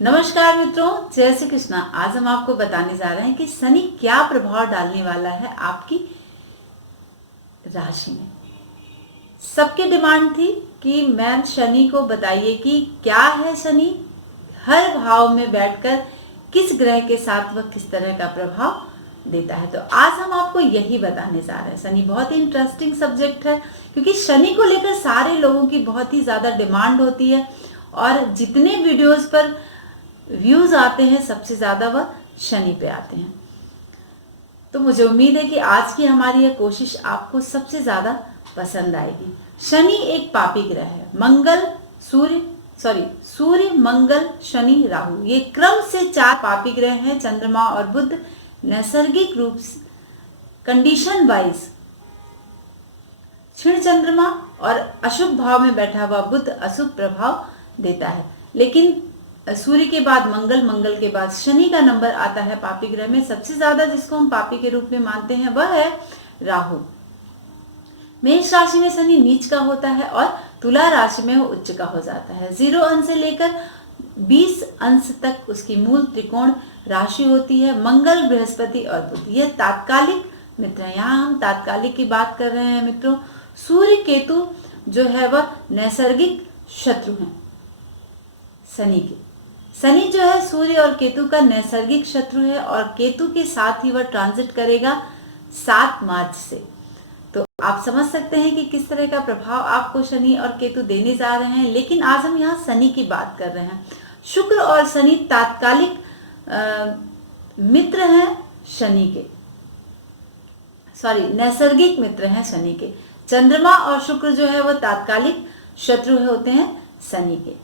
नमस्कार मित्रों, जय श्री कृष्णा। आज हम आपको बताने जा रहे हैं कि शनि क्या प्रभाव डालने वाला है आपकी राशि में। सबकी डिमांड थी कि मैम शनि को बताइए कि क्या है शनि, हर भाव में बैठकर किस ग्रह के साथ वह किस तरह का प्रभाव देता है। तो आज हम आपको यही बताने जा रहे हैं। शनि बहुत ही इंटरेस्टिंग सब्जेक्ट है क्योंकि शनि को लेकर सारे लोगों की बहुत ही ज्यादा डिमांड होती है और जितने वीडियोस पर व्यूज आते हैं सबसे ज्यादा वह शनि पे आते हैं। तो मुझे उम्मीद है कि आज की हमारी यह कोशिश आपको सबसे ज्यादा पसंद आएगी। शनि एक पापी ग्रह है। सूर्य मंगल शनि राहु, ये क्रम से 4 पापी ग्रह हैं। चंद्रमा और बुध नैसर्गिक रूप से कंडीशन वाइज क्षीण चंद्रमा और अशुभ भाव में बैठा हुआ बुध अशुभ प्रभाव देता है। लेकिन सूर्य के बाद मंगल के बाद शनि का नंबर आता है पापी ग्रह में। सबसे ज्यादा जिसको हम पापी के रूप में मानते हैं वह है राहु। मेष राशि में शनि नीच का होता है और तुला राशि में वो उच्च का हो जाता है। 0 अंश से लेकर 20 अंश तक उसकी मूल त्रिकोण राशि होती है। मंगल, बृहस्पति और बुध ये तात्कालिक मित्र हैं। यहाँ हम तात्कालिक की बात कर रहे हैं मित्रों। सूर्य केतु जो है वह नैसर्गिक शत्रु हैं शनि के। शनि जो है सूर्य और केतु का नैसर्गिक शत्रु है और केतु के साथ ही वह ट्रांजिट करेगा 7 मार्च से। तो आप समझ सकते हैं कि किस तरह का प्रभाव आपको शनि और केतु देने जा रहे हैं। लेकिन आज हम यहाँ शनि की बात कर रहे हैं। शुक्र और शनि तात्कालिक मित्र हैं शनि के, नैसर्गिक मित्र हैं शनि के। चंद्रमा और शुक्र जो है वो तात्कालिक शत्रु होते हैं शनि के।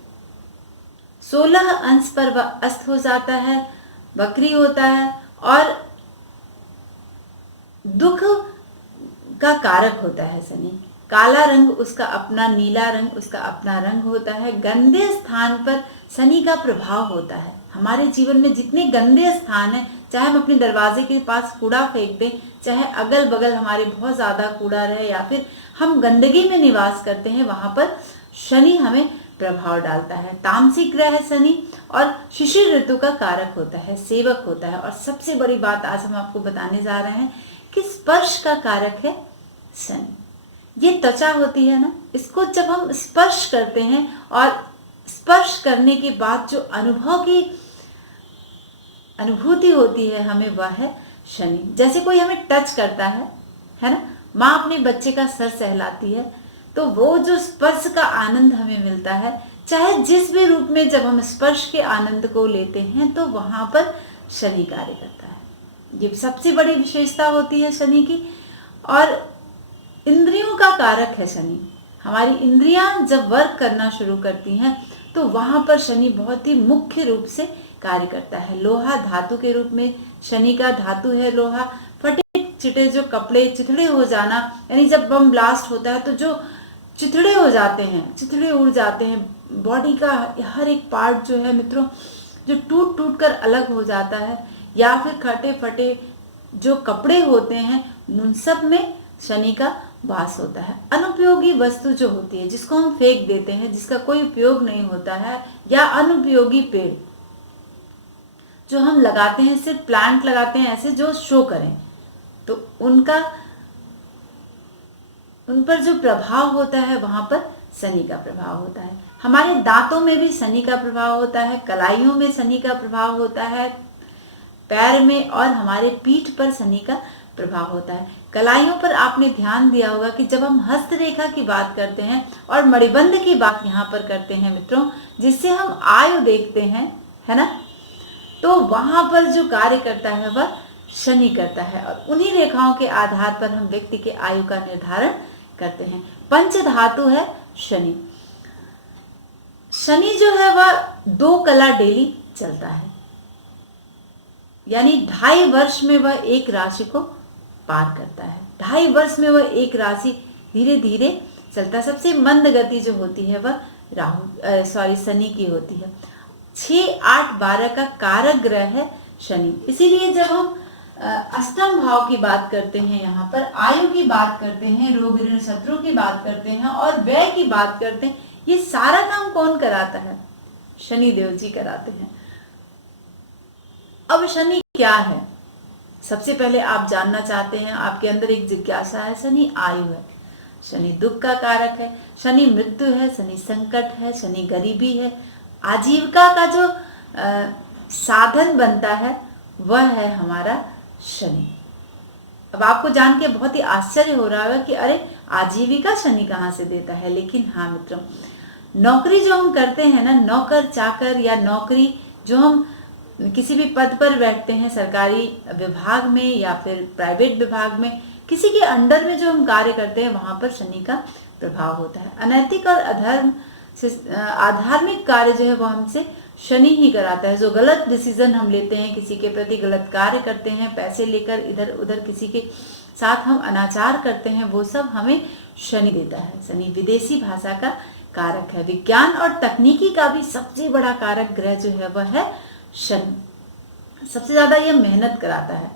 16 अंश पर वह अस्त हो जाता है, वक्री होता है और दुख का कारक होता है शनि। काला रंग उसका अपना, नीला रंग उसका अपना रंग होता है। गंदे स्थान पर शनि का प्रभाव होता है। हमारे जीवन में जितने गंदे स्थान हैं, चाहे हम अपने दरवाजे के पास कूड़ा फेंक दें, चाहे अगल बगल हमारे बहुत ज्यादा कूड़ा रहे या फिर हम गंदगी में निवास करते हैं, वहां पर शनि हमें प्रभाव डालता है। तामसिक ग्रह है शनि और शिशिर ऋतु का कारक होता है, सेवक होता है। और सबसे बड़ी बात आज हम आपको बताने जा रहे हैं कि स्पर्श का कारक है शनि। ये त्वचा होती है ना, इसको जब हम स्पर्श करते हैं और स्पर्श करने के बाद जो अनुभूति होती है हमें, वह है शनि। जैसे कोई हमें टच करता है ना, माँ अपने बच्चे का सर सहलाती है, तो वो जो स्पर्श का आनंद हमें मिलता है, चाहे जिस भी रूप में, जब हम स्पर्श के आनंद को लेते हैं तो वहां पर शनि कार्य करता है। ये सबसे बड़ी विशेषता होती है शनि की। और इंद्रियों का कारक है शनि। हमारी इंद्रियां जब वर्क करना शुरू करती हैं तो वहां पर शनि बहुत ही मुख्य रूप से कार्य करता है। लोहा धातु के रूप में शनि का धातु है लोहा। फटे चिटे जो कपड़े चिथड़े हो जाना, यानी जब बम ब्लास्ट होता है तो जो चिथड़े हो जाते हैं, चिथड़े उड़ जाते हैं, बॉडी का हर एक पार्ट जो है मित्रों, जो टूट टूट कर अलग हो जाता है, या फिर खटे फटे जो कपड़े होते हैं, उन सब में शनि का वास होता है। अनुपयोगी वस्तु जो होती है, जिसको हम फेंक देते हैं, जिसका कोई उपयोग नहीं होता है, या अनुपयोगी पेड़ जो हम लगाते हैं, सिर्फ प्लांट लगाते हैं ऐसे जो शो करें, तो उन पर जो प्रभाव होता है वहां पर शनि का प्रभाव होता है। हमारे दांतों में भी शनि का प्रभाव होता है, कलाइयों में शनि का प्रभाव होता है, पैर में और हमारे पीठ पर शनि का प्रभाव होता है। कलाइयों पर आपने ध्यान दिया होगा कि जब हम हस्तरेखा की बात करते हैं और मणिबंध की बात यहाँ पर करते हैं मित्रों, जिससे हम आयु देखते हैं, है ना, तो वहां पर जो कार्य करता है वह शनि करता है और उन्हीं रेखाओं के आधार पर हम व्यक्ति के आयु का निर्धारण करते हैं। पंच धातु है शनि। शनि जो है वह 2 कला डेली चलता है, यानी 2.5 वर्ष में वह एक राशि को पार करता है। 2.5 वर्ष में वह एक राशि धीरे धीरे चलता है। सबसे मंद गति जो होती है वह शनि की होती है। 6, 8, 12 का कारक ग्रह है शनि। इसीलिए जब हम अष्टम भाव की बात करते हैं, यहाँ पर आयु की बात करते हैं, रोग ऋण शत्रु की बात करते हैं और व्यय की बात करते हैं, ये सारा काम कौन कराता है? शनि देव जी कराते हैं। अब शनि क्या है? सबसे पहले आप जानना चाहते हैं, आपके अंदर एक जिज्ञासा है। शनि आयु है, शनि दुख का कारक है, शनि मृत्यु है, शनि संकट है, शनि गरीबी है, आजीविका का जो साधन बनता है वह है हमारा शनि। अब आपको जान के बहुत ही आश्चर्य हो रहा है कि अरे आजीविका शनि कहाँ से देता है, लेकिन हाँ मित्रों, नौकरी जो हम करते हैं ना, नौकर चाकर या नौकरी जो हम किसी भी पद पर बैठते हैं, सरकारी विभाग में या फिर प्राइवेट विभाग में, किसी के अंडर में जो हम कार्य करते हैं, वहां पर शनि का प्रभाव होता है। अनैतिक और अधर्म से आधार्मिक कार्य जो है वो हमसे शनि ही कराता है। जो गलत डिसीजन हम लेते हैं, किसी के प्रति गलत कार्य करते हैं, पैसे लेकर इधर उधर किसी के साथ हम अनाचार करते हैं, वो सब हमें शनि देता है। शनि विदेशी भाषा का कारक है। विज्ञान और तकनीकी का भी सबसे बड़ा कारक ग्रह जो है वह है शनि। सबसे ज्यादा यह मेहनत कराता है।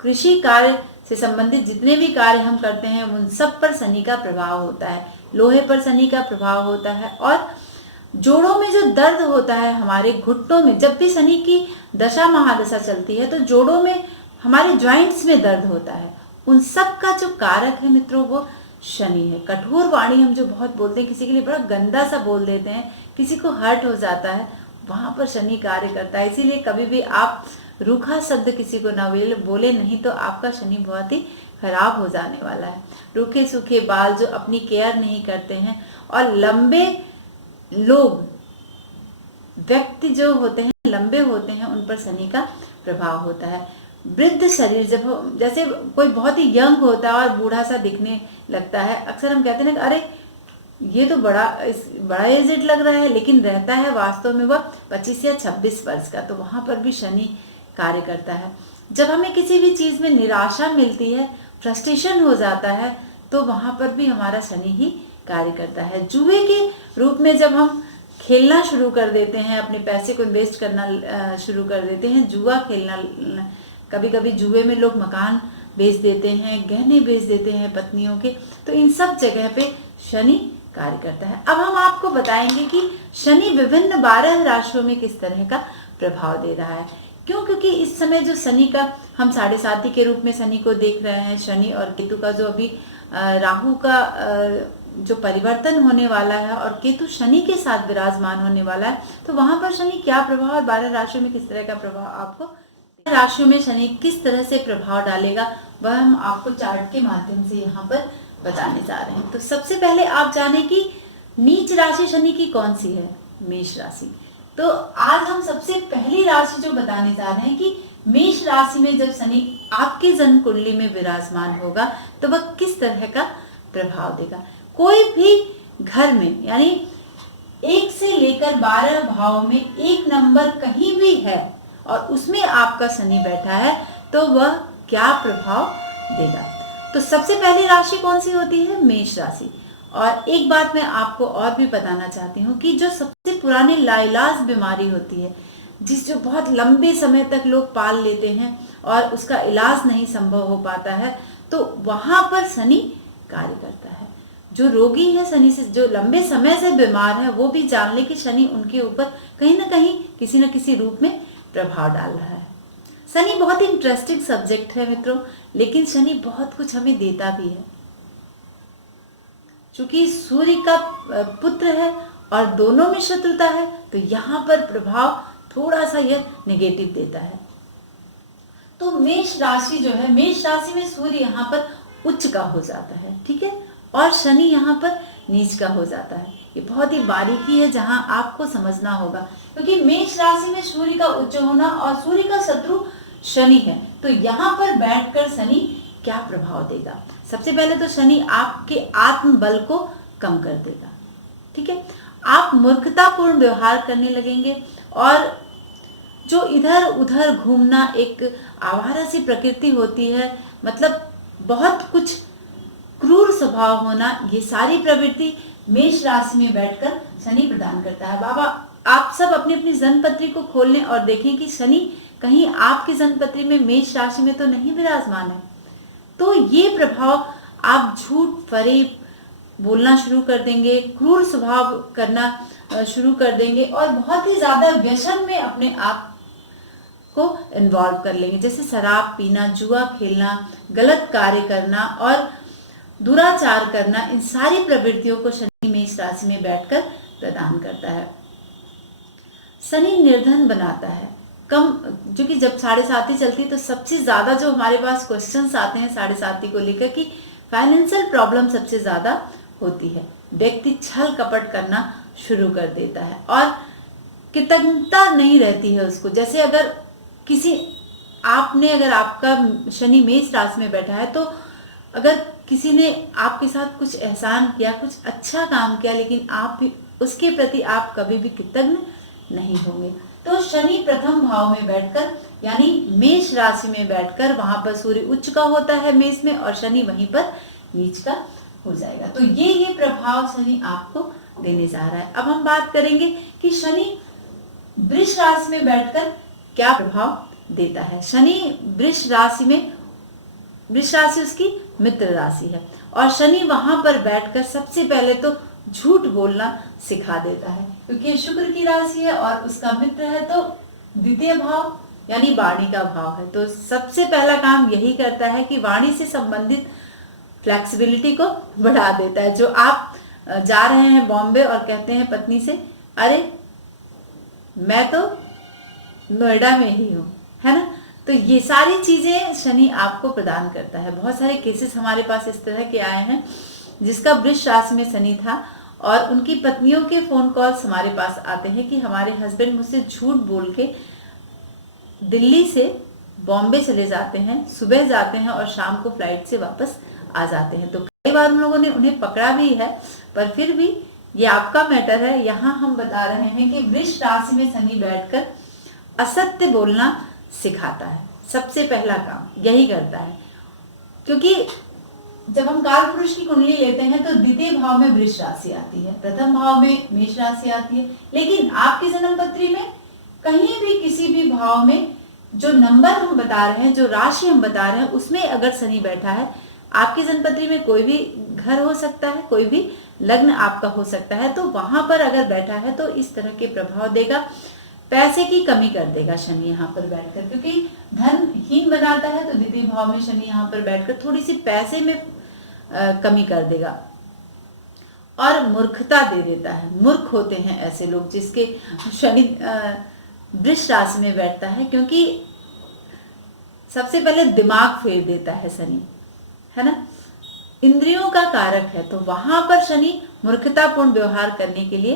कृषि कार्य से संबंधित जितने भी कार्य हम करते हैं उन सब पर शनि का प्रभाव होता है। लोहे पर शनि का प्रभाव होता है। और जोड़ों में जो दर्द होता है, हमारे घुटनों में जब भी शनि की दशा महादशा चलती है तो जोड़ों में, हमारे ज्वाइंट्स में दर्द होता है, उन सब का जो कारक है मित्रों वो शनि है। कठोर वाणी हम जो बहुत बोलते हैं, किसी के लिए बड़ा गंदा सा बोल देते हैं, किसी को हर्ट हो जाता है, वहां पर शनि कार्य करता है। इसीलिए कभी भी आप रूखा शब्द किसी को ना बोले, नहीं तो आपका शनि बहुत ही खराब हो जाने वाला है। रूखे सूखे बाल जो अपनी केयर नहीं करते हैं, और लंबे लोग, व्यक्ति जो होते हैं लंबे होते हैं, उन पर शनि का प्रभाव होता है। वृद्ध शरीर, जब जैसे कोई बहुत ही यंग होता है और बूढ़ा सा दिखने लगता है, अक्सर हम कहते हैं ना अरे ये तो बड़ा एजेड लग रहा है, लेकिन रहता है वास्तव में वह 25 या 26 वर्ष का। तो वहां पर भी शनि कार्य करता है। जब हमें किसी भी चीज में निराशा मिलती है, फ्रस्ट्रेशन हो जाता है, तो वहां पर भी हमारा शनि ही कार्य करता है। जुए के रूप में जब हम खेलना शुरू कर देते हैं, अपने पैसे को इन्वेस्ट करना शुरू कर देते हैं, जुआ खेलना, कभी कभी जुए में लोग मकान बेच देते हैं, गहने बेच देते हैं पत्नियों के, तो इन सब जगह पे शनि कार्य करता है। अब हम आपको बताएंगे कि शनि विभिन्न 12 राशियों में किस तरह का प्रभाव दे रहा है। क्यों? क्योंकि इस समय जो शनि का हम 7.5 के रूप में शनि को देख रहे हैं, शनि और केतु का जो अभी राहु का जो परिवर्तन होने वाला है और केतु शनि के साथ विराजमान होने वाला है, तो वहां पर शनि क्या प्रभाव और 12 राशियों में किस तरह का प्रभाव, आपको राशियों में शनि किस तरह से प्रभाव डालेगा, वह हम आपको चार्ट के माध्यम से यहाँ पर बताने जा रहे हैं। तो सबसे पहले आप जाने कि नीच राशि शनि की कौन सी है, मेष राशि। तो आज हम सबसे पहली राशि जो बताने जा रहे हैं कि मेष राशि में जब शनि आपके जन्म कुंडली में विराजमान होगा तो वह किस तरह का प्रभाव देगा। कोई भी घर में, यानी 1 से लेकर 12 भाव में एक नंबर कहीं भी है और उसमें आपका शनि बैठा है, तो वह क्या प्रभाव देगा। तो सबसे पहली राशि कौन सी होती है, मेष राशि। और एक बात मैं आपको और भी बताना चाहती हूँ कि जो सबसे पुरानी लाइलाज बीमारी होती है, जो बहुत लंबे समय तक लोग पाल लेते हैं और उसका इलाज नहीं संभव हो पाता है, तो वहां पर शनि कार्य करता है। जो रोगी है शनि से, जो लंबे समय से बीमार है, वो भी जान ले कि शनि उनके ऊपर कहीं ना कहीं किसी न किसी रूप में प्रभाव डाल रहा है। शनि बहुत इंटरेस्टिंग सब्जेक्ट है मित्रों, लेकिन शनि बहुत कुछ हमें देता भी है। चूंकि सूर्य का पुत्र है और दोनों में शत्रुता है, तो यहाँ पर प्रभाव थोड़ा सा यह नेगेटिव देता है। तो मेष राशि जो है, मेष राशि में सूर्य यहाँ पर उच्च का हो जाता है, ठीक है, और शनि यहाँ पर नीच का हो जाता है। ये बहुत ही बारीकी है जहां आपको समझना होगा, क्योंकि मेष राशि में सूर्य का उच्च होना और सूर्य का शत्रु शनि है, तो यहाँ पर बैठकर शनि क्या प्रभाव देगा। सबसे पहले तो शनि आपके आत्मबल को कम कर देगा, ठीक है। आप मूर्खतापूर्ण व्यवहार करने लगेंगे और जो इधर उधर घूमना, एक आवारा सी प्रकृति होती है, मतलब बहुत कुछ क्रूर स्वभाव होना, ये सारी प्रवृत्ति मेष राशि में बैठकर शनि प्रदान करता है। बाबा आप सब अपनी अपनी जन्मपत्री को खोल लें और देखें कि शनि कहीं आपकी जन्मपत्री में मेष राशि में तो नहीं विराजमान है। तो ये प्रभाव, आप झूठ फरेब बोलना शुरू कर देंगे, क्रूर स्वभाव करना शुरू कर देंगे और बहुत ही ज्यादा व्यसन में अपने आप को इन्वॉल्व कर लेंगे, जैसे शराब पीना, जुआ खेलना, गलत कार्य करना और दुराचार करना। इन सारी प्रवृत्तियों को शनि मेष राशि में बैठकर प्रदान करता है। शनि निर्धन बनाता है कम, जो कि जब 7.5 चलती है तो सबसे ज्यादा जो हमारे पास क्वेश्चंस आते हैं 7.5 को लेकर कि फाइनेंशियल प्रॉब्लम सबसे ज्यादा होती है। व्यक्ति छल कपट करना शुरू कर देता है और कृतज्ञता नहीं रहती है उसको। जैसे अगर अगर आपका शनि मेष राशि में बैठा है तो अगर किसी ने आपके साथ कुछ एहसान किया, कुछ अच्छा काम किया, लेकिन आप भी उसके प्रति आप कभी भी कृतज्ञ नहीं होंगे। तो शनि प्रथम भाव में बैठकर यानी मेष राशि में बैठकर, वहां पर सूर्य उच्च का होता है मेष में और शनि वहीं पर नीच का हो जाएगा। तो ये प्रभाव शनि आपको देने जा रहा है। अब हम बात करेंगे कि शनि वृष राशि में बैठकर क्या प्रभाव देता है। शनि वृष राशि उसकी मित्र राशि है और शनि वहां पर बैठकर सबसे पहले तो झूठ बोलना सिखा देता है, क्योंकि शुक्र की राशि है और उसका मित्र है, तो द्वितीय भाव यानी वाणी का भाव है। तो सबसे पहला काम यही करता है कि वाणी से संबंधित फ्लेक्सिबिलिटी को बढ़ा देता है। जो आप जा रहे हैं बॉम्बे और कहते हैं पत्नी से, अरे मैं तो नोएडा में ही हूँ, है ना, तो ये सारी चीजें शनि आपको प्रदान करता है। बहुत सारे केसेस हमारे पास इस तरह के आए हैं जिसका वृष राशि में शनि था और उनकी पत्नियों के फोन कॉल्स हमारे पास आते हैं कि हमारे हस्बैंड मुझसे झूठ बोल के दिल्ली से बॉम्बे चले जाते हैं, सुबह जाते हैं और शाम को फ्लाइट से वापस आ जाते हैं। तो कई बार हम लोगों ने उन्हें पकड़ा भी है, पर फिर भी ये आपका मैटर है। यहाँ हम बता रहे हैं कि वृष राशि में शनि बैठकर असत्य बोलना सिखाता है। सबसे पहला काम यही करता है, क्योंकि जब हम काल पुरुष की कुंडली लेते हैं तो द्वितीय भाव में वृष राशि आती है, प्रथम भाव में मेष राशि आती है, लेकिन आपकी जन्म पत्री में कहीं भी किसी भी भाव में जो नंबर हम बता रहे हैं, जो राशि हम बता रहे हैं, उसमें अगर शनि बैठा है, आपकी जन्म पत्री में कोई भी घर हो सकता है, कोई भी लग्न आपका हो सकता है, तो वहां पर अगर बैठा है तो इस तरह के प्रभाव देगा। पैसे की कमी कर देगा शनि यहाँ पर बैठकर, क्योंकि धनहीन बनाता है, तो द्वितीय भाव में शनि यहाँ पर बैठकर थोड़ी सी पैसे में कमी कर देगा और मूर्खता दे देता है। मूर्ख होते हैं ऐसे लोग जिसके शनि वृष राशि में बैठता है, क्योंकि सबसे पहले दिमाग फेर देता है शनि, है ना, इंद्रियों का कारक है, तो वहां पर शनि मूर्खतापूर्ण व्यवहार करने के लिए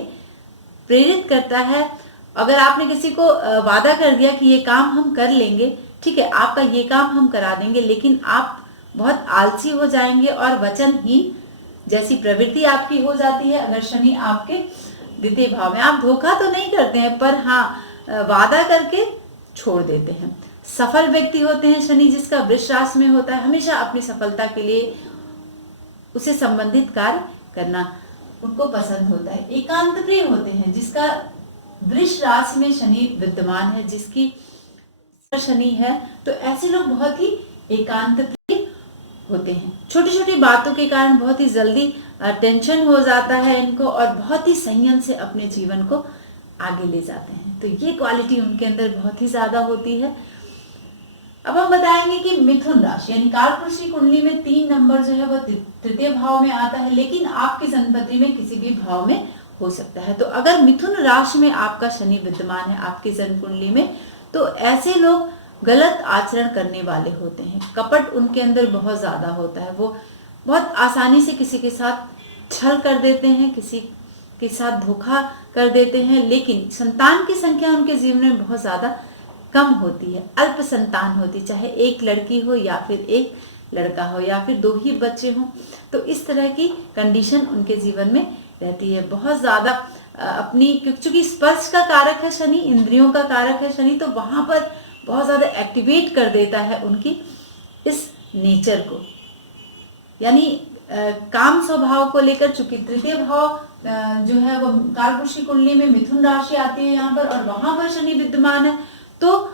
प्रेरित करता है। अगर आपने किसी को वादा कर दिया कि ये काम हम कर लेंगे, ठीक है, आपका ये काम हम करा देंगे, लेकिन आप बहुत आलसी हो जाएंगे और वचनहीन जैसी प्रवृत्ति आपकी हो जाती है। अगर शनि आपके द्वितीय भाव में, आप धोखा तो नहीं करते हैं, पर हाँ वादा करके छोड़ देते हैं। सफल व्यक्ति होते हैं शनि जिसका वृष राशि में होता है, हमेशा अपनी सफलता के लिए उसे संबंधित कार्य करना उनको पसंद होता है। एकांत प्रिय होते हैं जिसका वृष राशि में शनि विद्यमान है, जिसकी शनि है, तो ऐसे लोग बहुत ही एकांत प्रिय होते हैं। छोटी छोटी बातों के कारण बहुत ही जल्दी टेंशन हो जाता है इनको और बहुत ही संयम से अपने जीवन को आगे ले जाते हैं। तो ये क्वालिटी उनके अंदर बहुत ही ज्यादा होती है। अब हम बताएंगे कि मिथुन राशि यानी कालपुरुष की कुंडली में 3 नंबर जो है वो तृतीय भाव में आता है, लेकिन आपकी जन्मपत्री में किसी भी भाव में हो सकता है। तो अगर मिथुन राशि में आपका शनि विद्यमान है आपकी जन्म कुंडली में, तो ऐसे लोग गलत आचरण करने वाले होते हैं। कपट उनके अंदर बहुत ज्यादा होता है, वो बहुत आसानी से किसी के साथ छल कर देते हैं, किसी के साथ धोखा कर देते हैं, लेकिन संतान की संख्या उनके जीवन में बहुत ज्यादा कम होती है। अल्प संतान होती, चाहे एक लड़की हो या फिर एक लड़का हो या फिर 2 ही बच्चे हों, तो इस तरह की कंडीशन उनके जीवन में रहती है। बहुत ज्यादा अपनी, क्योंकि स्पर्श का कारक है शनि, इंद्रियों का कारक है शनि, तो वहां पर बहुत ज्यादा एक्टिवेट कर देता है उनकी इस नेचर को, यानी काम स्वभाव को लेकर। चूंकि तृतीय भाव जो है वो कालपुरुष की कुंडली में मिथुन राशि आती है यहाँ पर और वहां पर शनि विद्यमान है, तो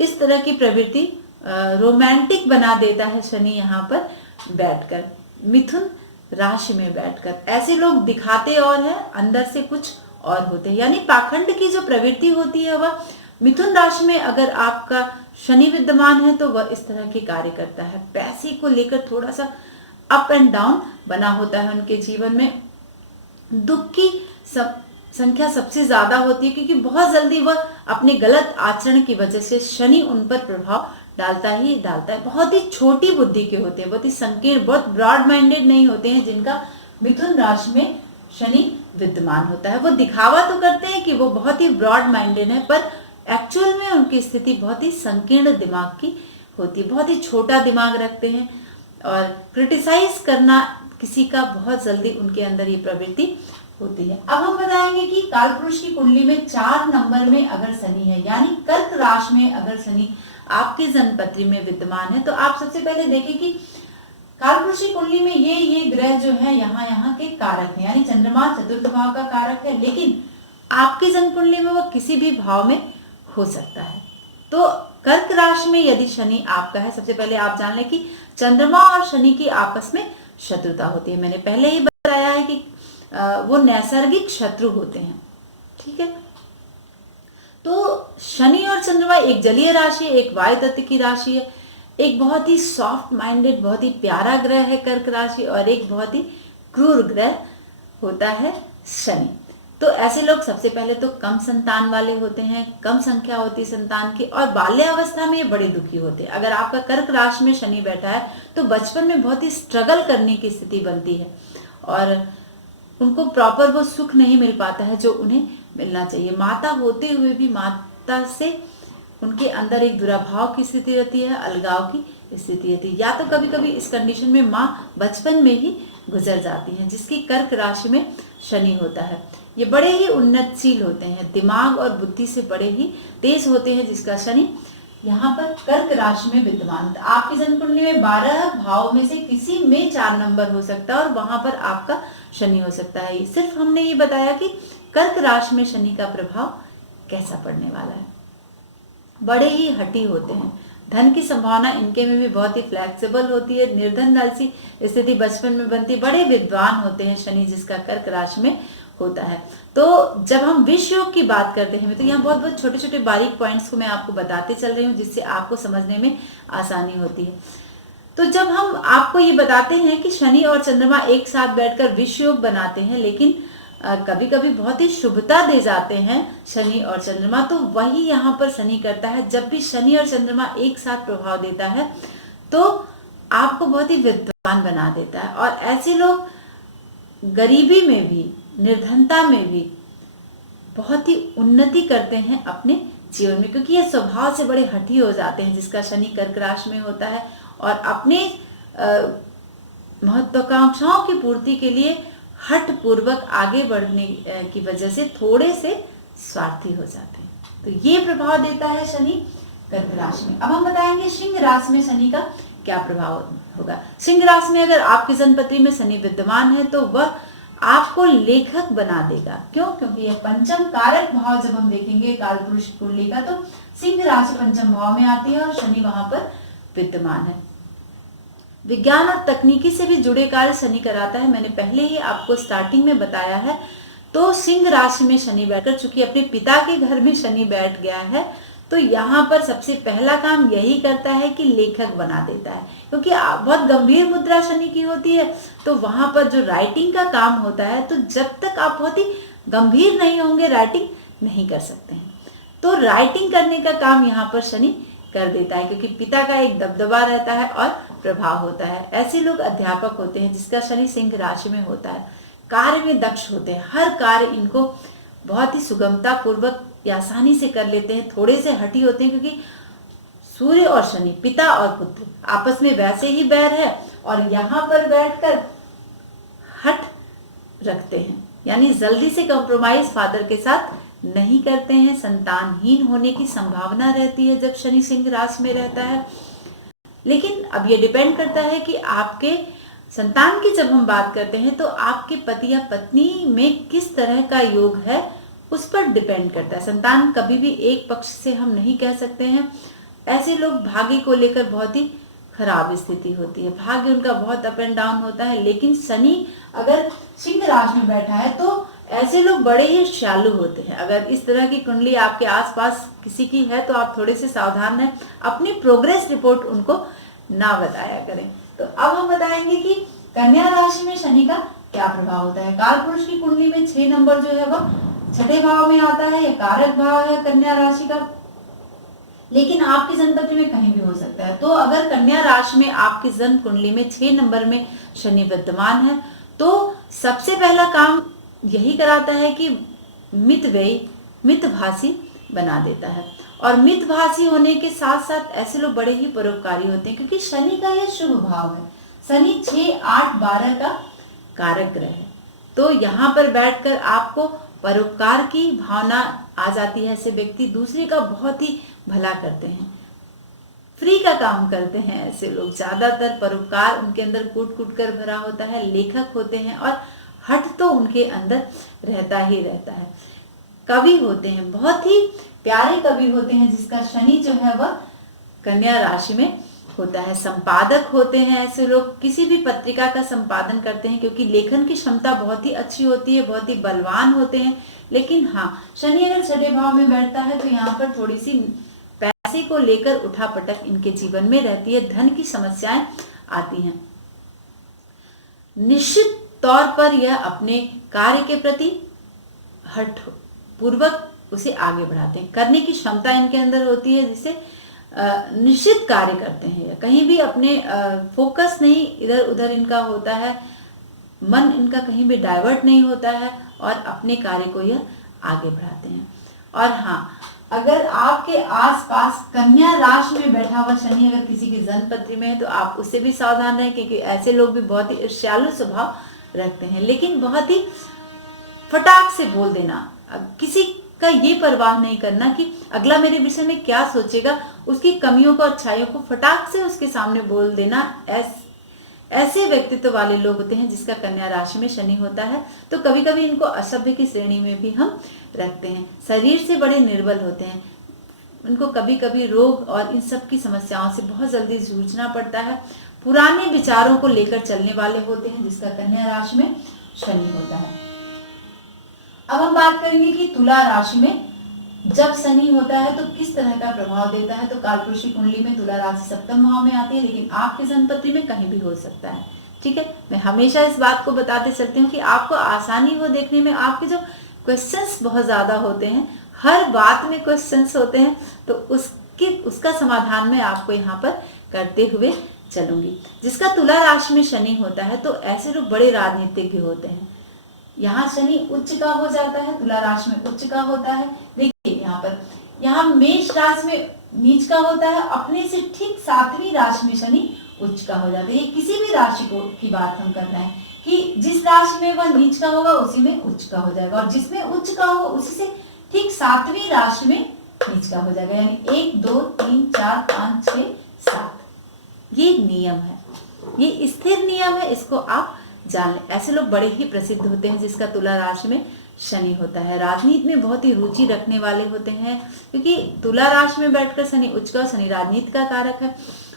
इस तरह की प्रवृत्ति रोमांटिक बना देता है शनि यहाँ पर बैठकर, मिथुन राशि में बैठकर। ऐसे लोग दिखाते और है, अंदर से कुछ और होते हैं, यानी पाखंड की जो प्रवृत्ति होती है वह मिथुन राशि में अगर आपका शनि विद्यमान है तो वह इस तरह के कार्य करता है, पैसे को लेकर थोड़ा सा अप एंड डाउन बना होता है उनके जीवन में, दुख की संख्या सबसे ज्यादा होती है, क्योंकि बहुत जल्दी वह अपने गलत आचरण की वजह से शनि उन पर प्रभाव डालता ही डालता है। बहुत ही छोटी बुद्धि के होते हैं, बहुत ही संकीर्ण, बहुत ब्रॉड माइंडेड नहीं होते हैं जिनका मिथुन राशि में शनि विद्यमान होता है। वो दिखावा तो करते हैं कि वो बहुत ही ब्रॉड माइंडेड है, पर एक्चुअल में उनकी स्थिति बहुत ही संकीर्ण दिमाग की होती है, बहुत ही छोटा दिमाग रखते हैं और क्रिटिसाइज करना किसी का बहुत जल्दी उनके अंदर ये प्रवृत्ति होती है। अब हम बताएंगे कि कालपुरुष की कुंडली में 4 नंबर में अगर शनि है, यानी कर्क राशि में अगर शनि आपकी जन्मपत्री में विद्यमान है, तो आप सबसे पहले देखें कि कालपुरुष की कुंडली में ये ग्रह जो है यहाँ के कारक है, यानी चंद्रमा चतुर्थ भाव का कारक है, लेकिन आपकी जन्म कुंडली में वह किसी भी भाव में हो सकता है। तो कर्क राशि में यदि शनि आपका है, सबसे पहले आप जान लें कि चंद्रमा और शनि की आपस में शत्रुता होती है। मैंने पहले ही बताया है कि वो नैसर्गिक शत्रु होते हैं, ठीक है। तो शनि और चंद्रमा एक जलीय राशि, एक वायु तत्व की राशि है, एक बहुत ही सॉफ्ट माइंडेड, बहुत ही प्यारा ग्रह है कर्क राशि, और एक बहुत ही क्रूर ग्रह होता है शनि। तो ऐसे लोग सबसे पहले तो कम संतान वाले होते हैं, कम संख्या होती है संतान की, और बाल्यावस्था में ये बड़े दुखी होते हैं। अगर आपका कर्क राशि में शनि बैठा है तो बचपन में बहुत ही स्ट्रगल करने की स्थिति बनती है और उनको प्रॉपर वो सुख नहीं मिल पाता है जो उन्हें मिलना चाहिए। माता होते हुए भी माता से उनके अंदर एक दुराभाव की स्थिति रहती है, अलगाव की स्थिति रहती है, या तो कभी कभी इस कंडीशन में माँ बचपन में ही गुजर जाती हैं। जिसकी कर्क राशि में शनि होता है, ये बड़े ही उन्नतशील होते हैं, दिमाग और बुद्धि से बड़े ही तेज होते हैं, जिसका शनि यहाँ पर कर्क राशि में विद्यमान है। आपकी जन्म कुंडली में 12 भाव में से किसी में 4 नंबर हो सकता है और वहां पर आपका शनि हो सकता है। सिर्फ हमने ये बताया कि कर्क राशि में शनि का प्रभाव कैसा पड़ने वाला है। बड़े ही हठी होते हैं, धन की संभावना इनके में भी बहुत ही फ्लेक्सिबल होती है, निर्धन राशि स्थिति बचपन में बनती है, बड़े विद्वान होते हैं शनि जिसका कर्क राशि में होता है। तो जब हम विष योग की बात करते हैं तो यहाँ बहुत बहुत छोटे छोटे बारीक पॉइंट्स को मैं आपको बताते चल रही हूँ जिससे आपको समझने में आसानी होती है। तो जब हम आपको ये बताते हैं कि शनि और चंद्रमा एक साथ बैठकर विष योग बनाते हैं, लेकिन कभी कभी बहुत ही शुभता दे जाते हैं शनि और चंद्रमा, तो वही यहाँ पर शनि करता है। जब भी शनि और चंद्रमा एक साथ प्रभाव देता है तो आपको बहुत ही विद्वान बना देता है, और ऐसे लोग गरीबी में भी, निर्धनता में भी बहुत ही उन्नति करते हैं अपने जीवन में, क्योंकि ये स्वभाव से बड़े हठी हो जाते हैं जिसका शनि कर्क राशि में होता है, और अपने महत्वाकांक्षाओं की पूर्ति के लिए हठ पूर्वक आगे बढ़ने की वजह से थोड़े से स्वार्थी हो जाते हैं। तो ये प्रभाव देता है शनि कर्क राशि में। अब हम बताएंगे सिंह राशि में शनि का क्या प्रभाव होगा। सिंह राशि में अगर आपकी जन्मपत्री में शनि विद्यमान है तो वह आपको लेखक बना देगा। क्यों? क्योंकि यह पंचम कारक भाव जब हम देखेंगे कालपुरुष कुंडली का तो सिंह राशि पंचम भाव में आती है और शनि वहां पर विद्यमान है। विज्ञान और तकनीकी से भी जुड़े कार्य शनि कराता है, मैंने पहले ही आपको स्टार्टिंग में बताया है। तो सिंह राशि में शनि बैठकर, चूंकि अपने पिता के घर में शनि बैठ गया है, तो यहाँ पर सबसे पहला काम यही करता है कि लेखक बना देता है, क्योंकि बहुत गंभीर मुद्रा शनि की होती है। तो वहां पर जो राइटिंग का काम होता है, तो जब तक आप बहुत ही गंभीर नहीं होंगे राइटिंग नहीं कर सकते हैं। तो राइटिंग करने का काम यहाँ पर शनि कर देता है, क्योंकि पिता का एक दबदबा रहता है और प्रभाव होता है। ऐसे लोग अध्यापक होते हैं जिसका शनि सिंह राशि में होता है, कार्य में दक्ष होते हैं, हर कार्य इनको बहुत ही सुगमता पूर्वक या आसानी से कर लेते हैं। थोड़े से हठी होते हैं क्योंकि सूर्य और शनि, पिता और पुत्र, आपस में वैसे ही बैर है और यहाँ पर बैठकर हठ रखते हैं, यानी जल्दी से कंप्रोमाइज फादर के साथ नहीं करते हैं। संतानहीन होने की संभावना रहती है जब शनि सिंह राशि में रहता है। लेकिन अब ये डिपेंड करता है कि आपके संतान की जब हम बात करते हैं तो आपके पति या पत्नी में किस तरह का योग है, उस पर डिपेंड करता है। संतान कभी भी एक पक्ष से हम नहीं कह सकते हैं। ऐसे लोग भाग्य को लेकर बहुत ही खराब स्थिति होती है, भाग्य उनका बहुत अप एंड डाउन होता है। लेकिन शनि अगर सिंह राशि में बैठा है तो ऐसे लोग बड़े ही ईर्ष्यालु होते हैं। अगर इस तरह की कुंडली आपके आसपास किसी की है तो आप थोड़े से सावधान रहें, अपनी प्रोग्रेस रिपोर्ट उनको ना बताया करें। तो अब हम बताएंगे कि कन्या राशि में शनि का क्या प्रभाव होता है। कालपुरुष की कुंडली में 6 नंबर जो है वह छठे भाव में आता है, यह कारक भाव है कन्या राशि का, लेकिन आपकी जन्म कुंडली में कहीं भी हो सकता है। तो अगर कन्या राशि में आपकी जन्म कुंडली में 6 नंबर में शनि विद्यमान है तो सबसे पहला काम यही कराता है कि मितव्ययी मितभाषी बना देता है। और मितभाषी होने के साथ साथ ऐसे लोग बड़े ही परोपकारी होते हैं, क्योंकि शनि का यह शुभ भाव है। शनि 6, 8, 12 का कारक ग्रह है। तो यहाँ पर बैठकर आपको परोपकार की भावना आ जाती है। ऐसे व्यक्ति दूसरे का बहुत ही भला करते हैं, फ्री का काम करते हैं। ऐसे लोग ज्यादातर परोपकार उनके अंदर कूट कूट कर भरा होता है, लेखक होते हैं और हट तो उनके अंदर रहता ही रहता है। कवि होते हैं, बहुत ही प्यारे कवि होते हैं जिसका शनि जो है वह कन्या राशि में होता है। संपादक होते हैं ऐसे लोग, किसी भी पत्रिका का संपादन करते हैं, क्योंकि लेखन की क्षमता बहुत ही अच्छी होती है, बहुत ही बलवान होते हैं। लेकिन हाँ, शनि अगर छठे भाव में बैठता है तो यहाँ पर थोड़ी सी पैसे को लेकर उठापटक इनके जीवन में रहती है, धन की समस्याएं आती हैं। निश्चित तौर पर यह अपने कार्य के प्रति हठ पूर्वक उसे आगे बढ़ाते हैं, करने की क्षमता इनके अंदर होती है, जिसे निश्चित कार्य करते हैं। कहीं भी अपने फोकस नहीं इधर उधर इनका होता है, मन इनका कहीं भी डाइवर्ट नहीं होता है और अपने कार्य को यह आगे बढ़ाते हैं। और हाँ, अगर आपके आसपास कन्या राशि में बैठा हुआ शनि अगर किसी की जन्म पत्री में है तो आप उससे भी सावधान रहें, क्योंकि ऐसे लोग भी बहुत ही ईर्ष्यालु स्वभाव रखते हैं, लेकिन बहुत ही फटाक से बोल देना, किसी का ये परवाह नहीं करना कि अगला मेरे विषय में क्या सोचेगा, उसकी कमियों को अच्छाइयों को फटाक से उसके सामने बोल देना। ऐसे व्यक्तित्व वाले लोग होते हैं जिसका कन्या राशि में शनि होता है। तो कभी कभी इनको असभ्य की श्रेणी में भी हम रखते हैं। शरीर से बड़े निर्बल होते हैं, इनको कभी कभी रोग और इन सब की समस्याओं से बहुत जल्दी जूझना पड़ता है। पुराने विचारों को लेकर चलने वाले होते हैं जिसका कन्या राशि में शनि होता है। अब हम बात करेंगे कि तुला राशि में जब शनि होता है तो किस तरह का प्रभाव देता है। तो कालपुरुष की कुंडली में तुला राशि सप्तम भाव में आती है, लेकिन आपकी जन्मपत्री में कहीं भी हो सकता है। ठीक है, मैं हमेशा इस बात को बताते चलती हूँ कि आपको आसानी हो देखने में। आपके जो क्वेश्चंस बहुत ज्यादा होते हैं, हर बात में क्वेश्चंस होते हैं, तो उसका समाधान मैं आपको यहाँ पर करते हुए चलूंगी। जिसका तुला राशि में शनि होता है तो ऐसे लोग बड़े राजनीतिज्ञ होते हैं। यहाँ शनि उच्च का हो जाता है, तुला राशि में उच्च का होता है। देखिए यहाँ मेष राशि में नीच का होता है, अपने से ठीक 7वीं राशि में शनि उच्च का हो जाता है। ये किसी भी राशि की बात हम कर रहे हैं कि जिस राशि में वह नीच का होगा उसी में उच्च का हो जाएगा, और जिसमें उच्च का होगा उसी से ठीक 7वीं राशि में नीच का हो जाएगा। यानी 1, 2, 3, 4, 5, 6, 7 ये नियम है, ये स्थिर नियम है, इसको आप जान लें। ऐसे लोग बड़े ही प्रसिद्ध होते हैं जिसका तुला राशि में शनि होता है। राजनीति में बहुत ही रुचि रखने वाले होते हैं, क्योंकि तुला राशि में बैठकर शनि उच्च का, शनि राजनीति का कारक है।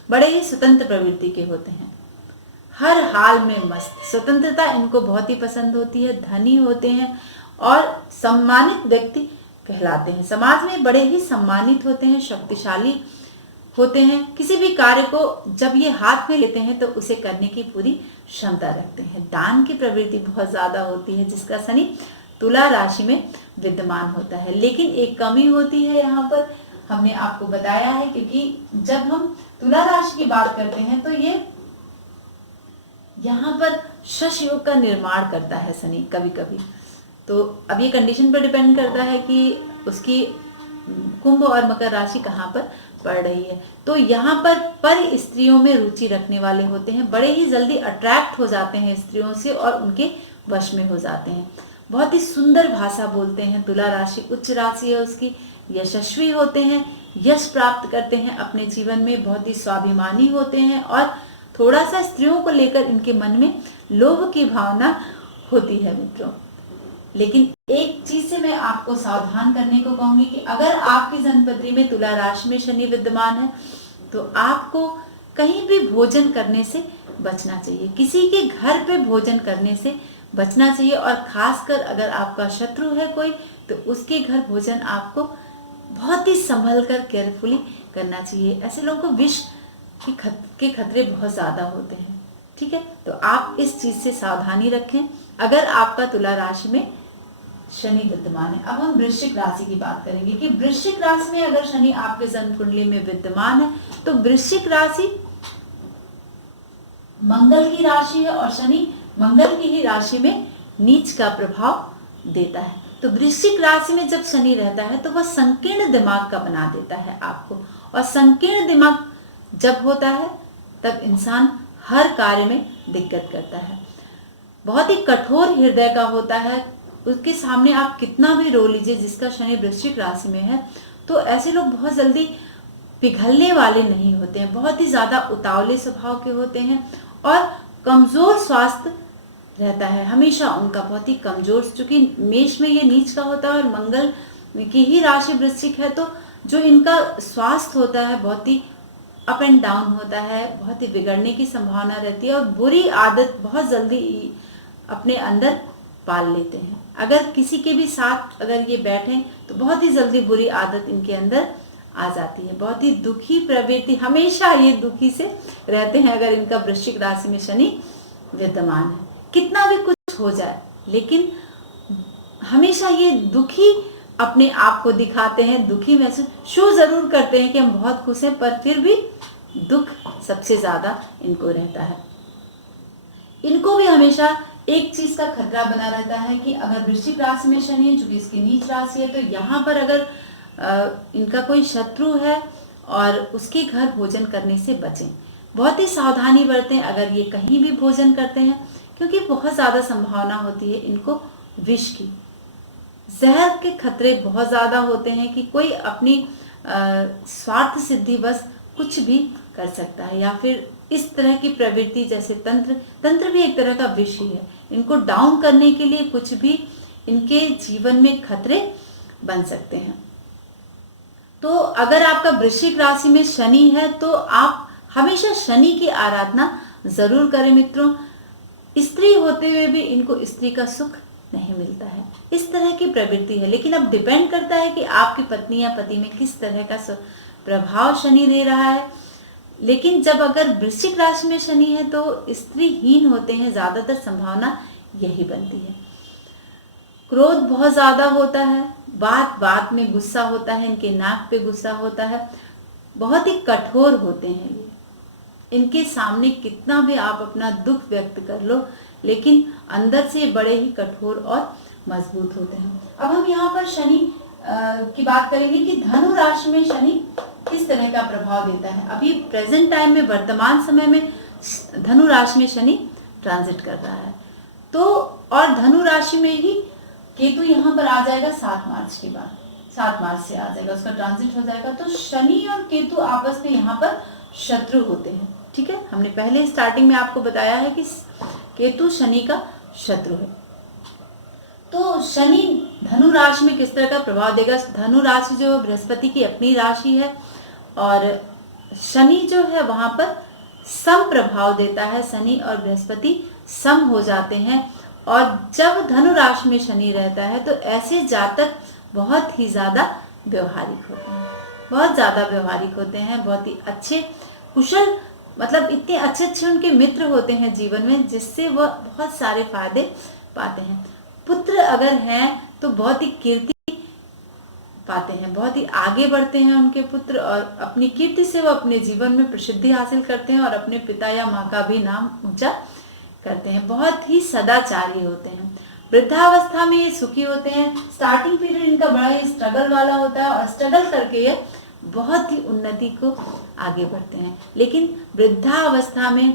बड़े ही स्वतंत्र प्रवृत्ति के होते हैं, हर हाल में मस्त, स्वतंत्रता इनको बहुत ही पसंद होती है। धनी होते हैं और सम्मानित व्यक्ति कहलाते हैं, समाज में बड़े ही सम्मानित होते हैं, शक्तिशाली होते हैं। किसी भी कार्य को जब ये हाथ में लेते हैं तो उसे करने की पूरी क्षमता रखते हैं। दान की प्रवृत्ति बहुत ज्यादा होती है जिसका शनि तुला राशि में विद्यमान होता है। लेकिन एक कमी होती है, यहाँ पर हमने आपको बताया है, क्योंकि जब हम तुला राशि की बात करते हैं तो ये यहाँ पर शश योग का निर्माण करता है शनि कभी कभी। तो अब ये कंडीशन पर डिपेंड करता है कि उसकी कुंभ और मकर राशि कहाँ पर पड़ रही है। तो यहाँ पर स्त्रियों में रुचि रखने वाले होते हैं, बड़े ही जल्दी अट्रैक्ट हो जाते हैं स्त्रियों से और उनके वश में हो जाते हैं। बहुत ही सुंदर भाषा बोलते हैं। तुला राशि उच्च राशि है उसकी, यशस्वी होते हैं, यश प्राप्त करते हैं अपने जीवन में, बहुत ही स्वाभिमानी होते हैं और थोड़ा सा स्त्रियों को लेकर इनके मन में लोभ की भावना होती है मित्रों। लेकिन एक चीज से मैं आपको सावधान करने को कहूंगी कि अगर आपकी जन्मपत्री में तुला राशि में शनि विद्यमान है तो आपको कहीं भी भोजन करने से बचना चाहिए। किसी के घर पे भोजन करने से बचना चाहिए। और खासकर अगर आपका शत्रु है कोई, तो उसके घर भोजन आपको बहुत ही संभल कर केयरफुली करना चाहिए। ऐसे लोगों को विष के खतरे बहुत ज़्यादा होते हैं। ठीक है, तो आप इस चीज़ से सावधानी रखें अगर आपका तुला राशि में शनि विद्यमान है। अब हम वृश्चिक राशि की बात करेंगे कि वृश्चिक राशि में अगर शनि आपके जन्म कुंडली में विद्यमान है तो वृश्चिक राशि मंगल की राशि है और शनि मंगल की ही राशि में नीच का प्रभाव देता है। तो वृश्चिक राशि में जब शनि रहता है तो वह संकीर्ण दिमाग का बना देता है आपको, और संकीर्ण दिमाग जब होता है तब इंसान हर कार्य में दिक्कत करता है। बहुत ही कठोर हृदय का होता है, उसके सामने आप कितना भी रो लीजिए। जिसका शनि वृश्चिक राशि में है तो ऐसे लोग बहुत जल्दी पिघलने वाले नहीं होते हैं, बहुत ही ज्यादा उतावले स्वभाव के होते हैं और कमजोर स्वास्थ्य रहता है हमेशा उनका, बहुत ही कमजोर। चूंकि मेष में ये नीच का होता है और मंगल की ही राशि वृश्चिक है, तो जो इनका स्वास्थ्य होता है बहुत ही अप एंड डाउन होता है, बहुत ही बिगड़ने की संभावना रहती है और बुरी आदत बहुत जल्दी अपने अंदर पाल लेते हैं। अगर किसी के भी साथ अगर ये बैठें तो बहुत ही जल्दी बुरी आदत इनके अंदर आ जाती है। बहुत ही दुखी प्रवृत्ति, हमेशा ये दुखी से रहते हैं अगर इनका वृश्चिक राशि में शनि विद्यमान है। कितना भी कुछ हो जाए लेकिन हमेशा ये दुखी अपने आप को दिखाते हैं, दुखी महसूस शो जरूर करते हैं कि हम बहुत खुश हैं, पर फिर भी दुख सबसे ज्यादा इनको रहता है। इनको भी हमेशा एक चीज का खतरा बना रहता है कि अगर वृश्चिक राशि में शनि है, चूंकि इसकी नीच राशि है, तो यहाँ पर अगर इनका कोई शत्रु है और उसके घर भोजन करने से बचें, बहुत ही सावधानी बरतें अगर ये कहीं भी भोजन करते हैं, क्योंकि बहुत ज्यादा संभावना होती है इनको विष की, जहर के खतरे बहुत ज्यादा होते हैं कि कोई अपनी स्वार्थ सिद्धि बस कुछ भी कर सकता है, या फिर इस तरह की प्रवृत्ति जैसे तंत्र भी एक तरह का विष ही है। इनको डाउन करने के लिए कुछ भी इनके जीवन में खतरे बन सकते हैं। तो अगर आपका वृश्चिक राशि में शनि है तो आप हमेशा शनि की आराधना जरूर करें मित्रों। स्त्री होते हुए भी इनको स्त्री का सुख नहीं मिलता है, इस तरह की प्रवृत्ति है। लेकिन अब डिपेंड करता है कि आपकी पत्नी या पति में किस तरह का प्रभाव शनि दे रहा है। लेकिन जब अगर वृश्चिक राशि में शनि है तो स्त्रीहीन होते हैं, ज्यादातर संभावना यही बनती है। क्रोध बहुत ज्यादा होता है, बात बात में गुस्सा होता है, इनके नाक पे गुस्सा होता है, बहुत ही कठोर होते हैं ये। इनके सामने कितना भी आप अपना दुख व्यक्त कर लो लेकिन अंदर से बड़े ही कठोर और मजबूत होते हैं। अब हम यहाँ पर शनि की बात करेंगे कि धनु राशि में शनि किस तरह का प्रभाव देता है। अभी प्रेजेंट टाइम में, वर्तमान समय में धनु राशि में शनि ट्रांजिट कर रहा है, तो और धनु राशि में ही केतु यहाँ पर आ जाएगा 7 मार्च के बाद, 7 मार्च से आ जाएगा, उसका ट्रांजिट हो जाएगा। तो शनि और केतु आपस में यहाँ पर शत्रु होते हैं। ठीक है, हमने पहले स्टार्टिंग में आपको बताया है कि केतु शनि का शत्रु है। तो शनि धनु राशि में किस तरह का प्रभाव देगा। धनु राशि जो बृहस्पति की अपनी राशि है और शनि जो है वहां पर सम प्रभाव देता है। शनि और बृहस्पति सम हो जाते हैं और जब धनु राशि में शनि रहता है तो ऐसे जातक बहुत ही ज्यादा व्यवहारिक होते हैं, बहुत ज्यादा व्यवहारिक होते हैं, बहुत ही अच्छे कुशल, मतलब इतने अच्छे अच्छे उनके मित्र होते हैं जीवन में जिससे वह बहुत सारे फायदे पाते हैं। पुत्र अगर हैं तो बहुत ही कीर्ति पाते हैं, बहुत ही आगे बढ़ते हैं उनके पुत्र और अपनी कीर्ति से वो अपने जीवन में प्रसिद्धि हासिल करते हैं और अपने पिता या माँ का भी नाम ऊंचा करते हैं। बहुत ही सदाचारी होते हैं। वृद्धावस्था में ये सुखी होते हैं। स्टार्टिंग पीरियड इनका बड़ा ही स्ट्रगल वाला होता है और स्ट्रगल करके ये बहुत ही उन्नति को आगे बढ़ते हैं। लेकिन वृद्धावस्था में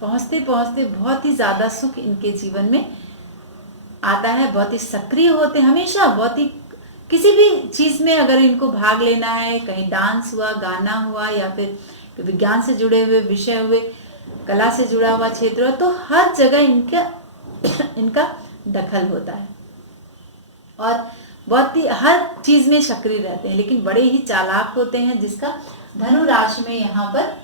पहुंचते पहुंचते बहुत ही ज्यादा सुख इनके जीवन में आता है। बहुत ही सक्रिय होते हैं हमेशा, बहुत ही किसी भी चीज में अगर इनको भाग लेना है, कहीं डांस हुआ, गाना हुआ या फिर विज्ञान से जुड़े हुए विषय हुए, कला से जुड़ा हुआ क्षेत्र हो, तो हर जगह इनका दखल होता है और बहुत ही हर चीज में सक्रिय रहते हैं। लेकिन बड़े ही चालाक होते हैं। जिसका धनु राशि में यहाँ पर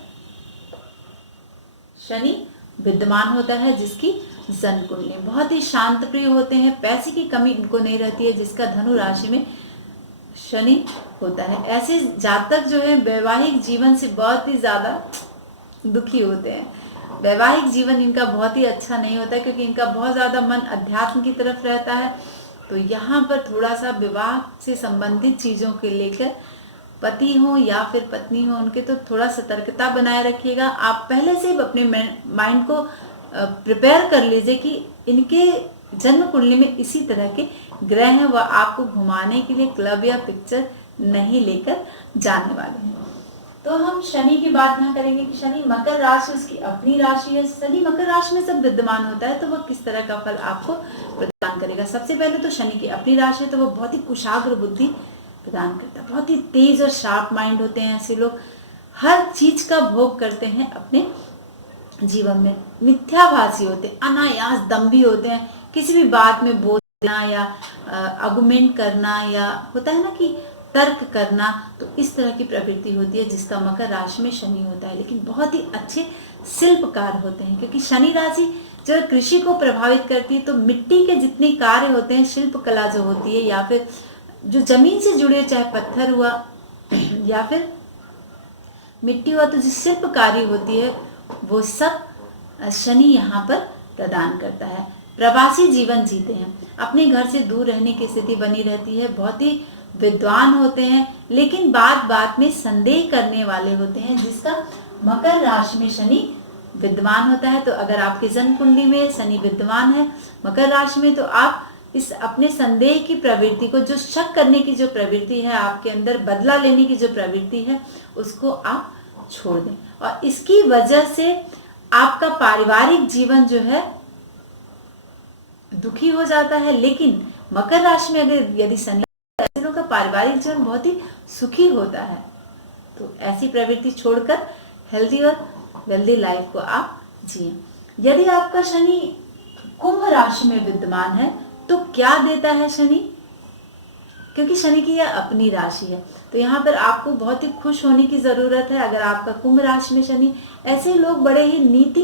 शनि विद्यमान होता है, जिसकी जन्म कुंडली बहुत ही शांत प्रिय होते हैं, पैसे की कमी इनको नहीं रहती है, जिसका धनु राशि में शनि होता है। ऐसे जातक जो है वैवाहिक जीवन से बहुत ही ज्यादा दुखी होते हैं। वैवाहिक जीवन इनका बहुत ही अच्छा नहीं होता है, क्योंकि इनका बहुत ज्यादा मन अध्यात्म की तरफ रहता है। तो यहाँ पर थोड़ा सा विवाह से संबंधित चीजों के लेकर पति हो या फिर पत्नी हो, उनके तो थोड़ा सतर्कता बनाए रखिएगा। आप पहले से अपने माइंड को प्रिपेयर कर लीजिए कि इनके जन्म कुंडली में इसी तरह के ग्रह हैं, वह आपको घुमाने के लिए क्लब या पिक्चर नहीं लेकर जाने वाले हैं। तो हम शनि की बात यहाँ करेंगे कि शनि मकर राशि उसकी अपनी राशि है। शनि मकर राशि में सब विद्यमान होता है, तो वह किस तरह का फल आपको प्रदान करेगा। सबसे पहले तो शनि की अपनी राशि है, तो वह बहुत ही कुशाग्र बुद्धि प्रदान करता है। बहुत ही तेज और शार्प माइंड होते हैं ऐसे लोग, हर चीज का भोग करते हैं अपने जीवन में। मिथ्याभासी होते हैं, अनायास दम्भी होते हैं, किसी भी बात में बोल देना या आर्गुमेंट करना या होता है ना कि तर्क करना, तो इस तरह की प्रवृत्ति होती है जिसका मकर राशि में शनि होता है। लेकिन बहुत ही अच्छे शिल्पकार होते हैं, क्योंकि शनि राशि जो कृषि को प्रभावित करती है, तो मिट्टी के जितने कार्य होते हैं, शिल्प कला जो होती है या फिर जो जमीन से जुड़े, चाहे पत्थर हुआ या फिर मिट्टी हुआ, तो जो शिल्प कार्य होती है वो सब शनि यहाँ पर प्रदान करता है। प्रवासी जीवन जीते हैं, अपने घर से दूर रहने की स्थिति बनी रहती है। बहुत ही विद्वान होते हैं, लेकिन बात बात में संदेह करने वाले होते हैं, जिसका मकर राशि में शनि विद्यमान होता है। तो अगर आपकी जन्म कुंडली में शनि विद्यमान है मकर राशि में, तो आप इस अपने संदेह की प्रवृत्ति को, जो शक करने की जो प्रवृत्ति है आपके अंदर, बदला लेने की जो प्रवृत्ति है, उसको आप छोड़ दें। और इसकी वजह से आपका पारिवारिक जीवन जो है दुखी हो जाता है। लेकिन मकर राशि में अगर यदि शनि, ऐसे लोगों का पारिवारिक जीवन बहुत ही सुखी होता है। तो ऐसी प्रवृत्ति छोड़कर हेल्दी और वेल्दी लाइफ को आप जिए। यदि आपका शनि कुंभ राशि में विद्यमान है, तो क्या देता है शनि, क्योंकि शनि की यह अपनी राशि है, तो यहाँ पर आपको बहुत ही खुश होने की जरूरत है। अगर आपका कुंभ राशि में शनि, ऐसे लोग बड़े ही नीति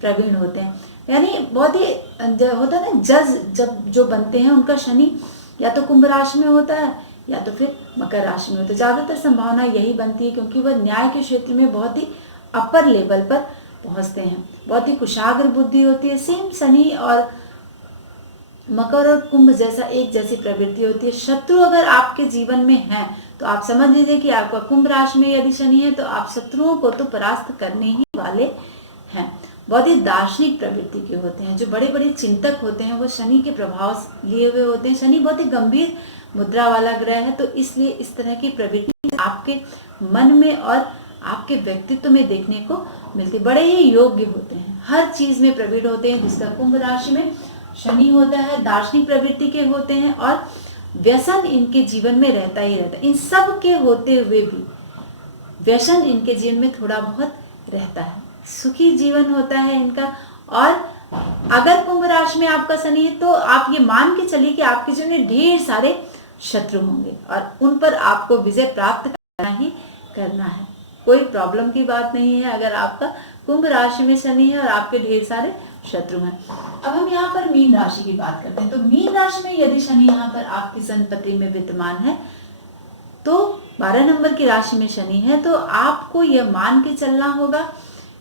प्रवीण होते हैं, यानी बहुत ही होता है ना, जज जब जो बनते हैं उनका शनि या तो कुंभ राशि में होता है या तो फिर मकर राशि में होता है। ज्यादातर संभावना यही बनती है, क्योंकि वह न्याय के क्षेत्र में बहुत ही अपर लेवल पर पहुंचते हैं। बहुत ही कुशाग्र बुद्धि होती है। सेम शनि और मकर और कुंभ जैसा एक जैसी प्रवृत्ति होती है। शत्रु अगर आपके जीवन में है, तो आप समझ लीजिए कि आपका कुंभ राशि में यदि शनि है, तो आप शत्रुओं को तो परास्त करने ही वाले हैं। बहुत ही दार्शनिक प्रवृत्ति के होते हैं। जो बड़े बड़े चिंतक होते हैं वो शनि के प्रभाव लिए हुए होते हैं। शनि बहुत ही गंभीर मुद्रा वाला ग्रह है, तो इसलिए इस तरह की प्रवृत्ति आपके मन में और आपके व्यक्तित्व में देखने को मिलती। बड़े ही योग्य होते हैं, हर चीज में प्रवीण होते हैं, जिसका कुंभ राशि में शनि होता है। दार्शनिक प्रवृत्ति के होते हैं और व्यसन इनके जीवन में रहता ही रहता है। इन सब के होते हुए भी व्यसन इनके जीवन में थोड़ा बहुत रहता है। सुखी जीवन होता है इनका। और अगर कुंभ राशि में आपका शनि है, तो आप ये मान के चलिए कि आपके जीवन में ढेर सारे शत्रु होंगे और उन पर आपको विजय प्राप्त करना ही करना है। कोई प्रॉब्लम की बात नहीं है अगर आपका कुंभ राशि में शनि है और आपके ढेर सारे शत्रु हैं। अब हम यहाँ पर मीन राशि की बात करते हैं। तो मीन राशि में यदि शनि यहाँ पर आपकी संपत्ति में विद्यमान है, तो 12 नंबर की राशि में शनि है, तो आपको यह मान के चलना होगा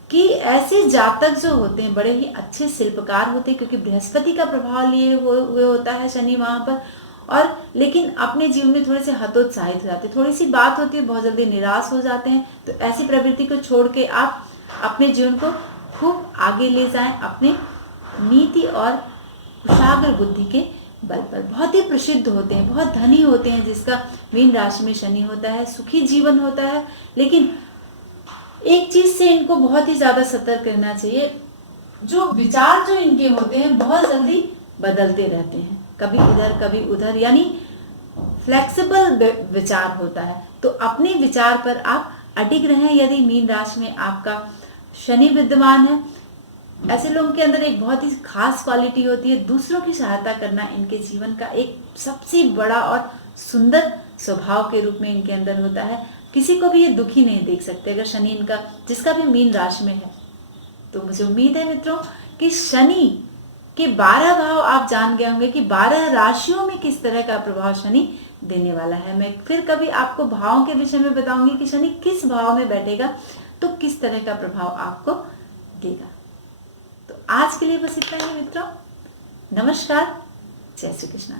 कि ऐसे जातक जो होते हैं बड़े ही अच्छे शिल्पकार होते हैं, क्योंकि बृहस्पति का प्रभाव लिए हुए होता है शनि वहां पर। और लेकिन अपने जीवन में थोड़े से हतोत्साहित हो जाते हैं, थोड़ी सी बात होती है बहुत जल्दी निराश हो जाते हैं। तो ऐसी प्रवृत्ति को छोड़ के आप अपने जीवन को खूब आगे ले जाएं, अपने नीति और कुशाग्र बुद्धि के बल पर। बहुत ही प्रसिद्ध होते हैं, बहुत धनी होते हैं, जिसका मीन राशि में शनि होता है। सुखी जीवन होता है, लेकिन एक चीज से इनको बहुत ही ज्यादा सतर्क रहना चाहिए। जो विचार जो इनके होते हैं बहुत जल्दी बदलते रहते हैं, कभी इधर कभी उधर, यानी फ्लेक्सिबल विचार होता है। तो अपने विचार पर आप अडिग रहें। यदि मीन राशि में आपका शनि विद्यमान है, ऐसे लोगों के अंदर एक बहुत ही खास क्वालिटी होती है, दूसरों की सहायता करना इनके जीवन का एक सबसे बड़ा और सुंदर स्वभाव के रूप में इनके अंदर होता है। किसी को भी ये दुखी नहीं देख सकते। अगर शनि इनका, जिसका भी मीन राशि में है, तो मुझे उम्मीद है मित्रों कि शनि के 12 भाव आप जान गए होंगे कि 12 राशियों में किस तरह का प्रभाव शनि देने वाला है। मैं फिर कभी आपको भावों के विषय में बताऊंगी कि शनि किस भाव में बैठेगा तो किस तरह का प्रभाव आपको देगा। तो आज के लिए बस इतना ही मित्रों। नमस्कार, जय श्री कृष्ण।